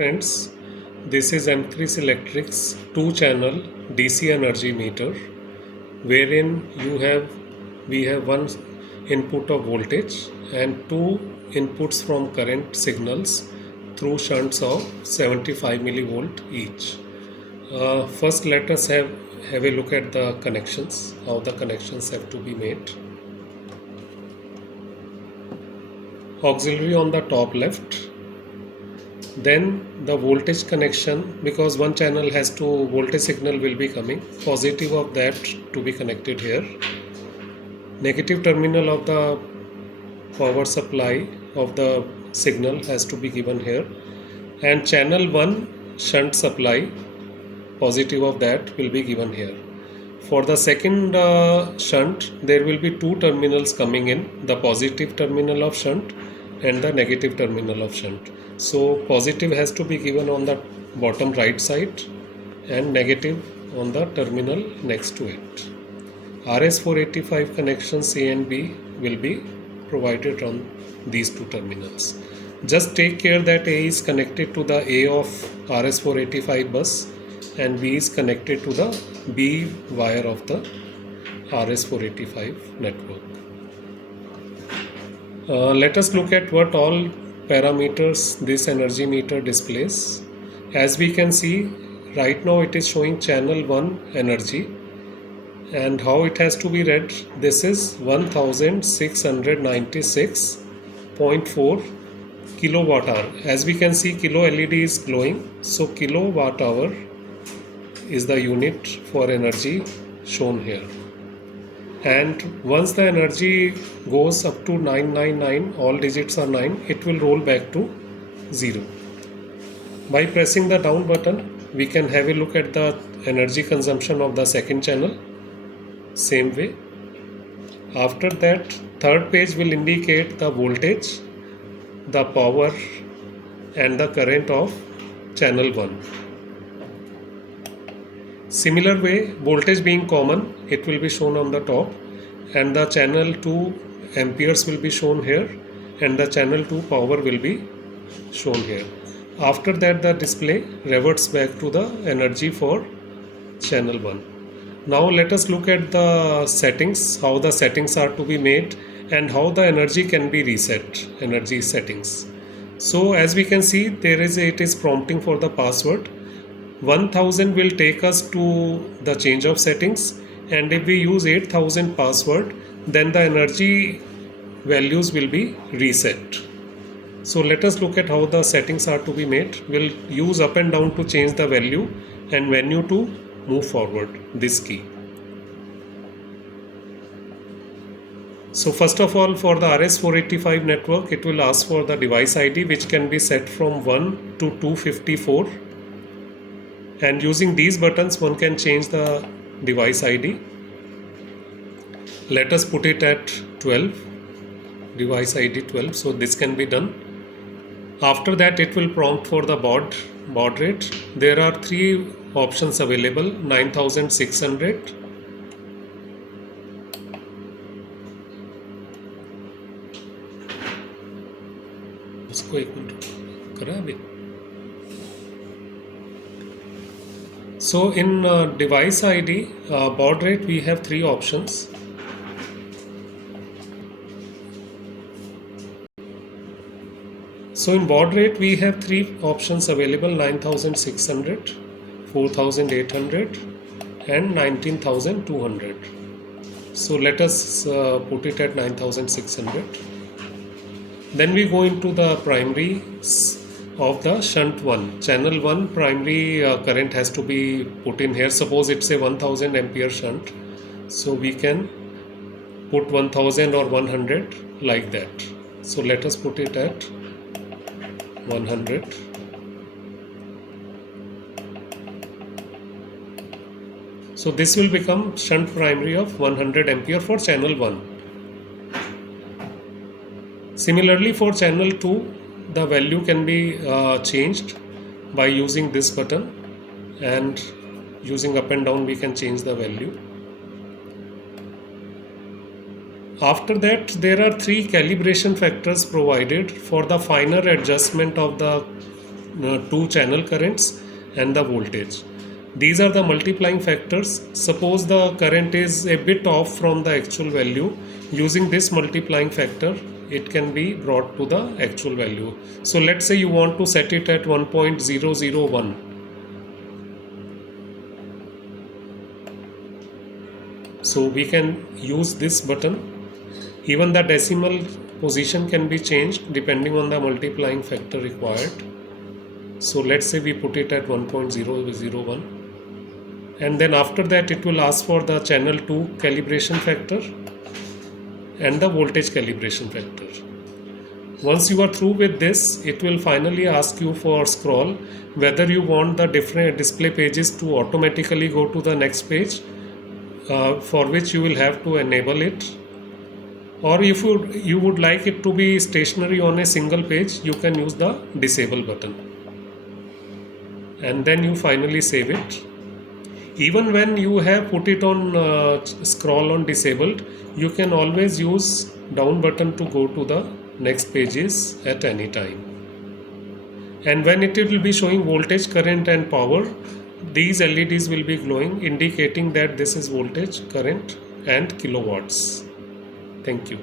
Friends, this is M-Kris Electric's 2-channel DC energy meter, wherein we have one input of voltage and two inputs from current signals through shunts of 75 millivolt each. First, let us have a look at the connections, how the connections have to be made. Auxiliary on the top left. Then the voltage connection, because one channel has to voltage signal will be coming, positive of that to be connected here. Negative terminal of the power supply of the signal has to be given here, and channel 1 shunt supply, positive of that will be given here. For the second shunt, there will be two terminals coming in, the positive terminal of shunt and the negative terminal of shunt. So positive has to be given on the bottom right side and negative on the terminal next to it. RS485 connections A and B will be provided on these two terminals. Just take care that A is connected to the A of RS485 bus and B is connected to the B wire of the RS485 network. Let us look at what all parameters this energy meter displays. As we can see, right now it is showing channel 1 energy, and how it has to be read, this is 1696.4 kilowatt hour. As we can see, kilo LED is glowing, so kilowatt hour is the unit for energy shown here. And once the energy goes up to 999, all digits are 9, it will roll back to 0. By pressing the down button, we can have a look at the energy consumption of the second channel. Same way. After that, third page will indicate the voltage, the power and the current of channel 1. Similar way, voltage being common, it will be shown on the top, and the channel 2 amperes will be shown here, and the channel 2 power will be shown here. After that, the display reverts back to the energy for channel 1. Now let us look at the settings, how the settings are to be made and how the energy can be reset, energy settings. So as we can see, it is prompting for the password. 1000 will take us to the change of settings, and if we use 8000 password, then the energy values will be reset. So let us look at how the settings are to be made. We'll use up and down to change the value and menu to move forward, this key. So first of all, for the RS485 network, it will ask for the device ID, which can be set from 1 to 254. And using these buttons, one can change the device ID. Let us put it at 12, device ID 12, so this can be done. After that, it will prompt for the baud rate. There are three options available, 9600, उसको एक minute करा अभी. So in device ID, baud rate, we have three options. So in baud rate, we have three options available, 9600, 4800 and 19200. So let us put it at 9600. Then we go into the primary of the shunt 1. Channel 1 primary current has to be put in here. Suppose it's a 1000 ampere shunt. So we can put 1000 or 100 like that. So let us put it at 100. So this will become shunt primary of 100 ampere for channel 1. Similarly, for channel 2, the value can be changed by using this button, and using up and down we can change the value. After that, there are three calibration factors provided for the finer adjustment of the two channel currents and the voltage. These are the multiplying factors. Suppose the current is a bit off from the actual value. Using this multiplying factor, it can be brought to the actual value. So let's say you want to set it at 1.001. So we can use this button. Even the decimal position can be changed depending on the multiplying factor required. So let's say we put it at 1.001, and then after that it will ask for the channel 2 calibration factor and the voltage calibration factor. Once you are through with this, it will finally ask you for scroll whether you want the different display pages to automatically go to the next page, for which you will have to enable it, or if you would like it to be stationary on a single page, you can use the disable button, and then you finally save it. Even when you have put it on scroll on disabled, you can always use down button to go to the next pages at any time. And when it will be showing voltage, current and power, these LEDs will be glowing, indicating that this is voltage, current and kilowatts. Thank you.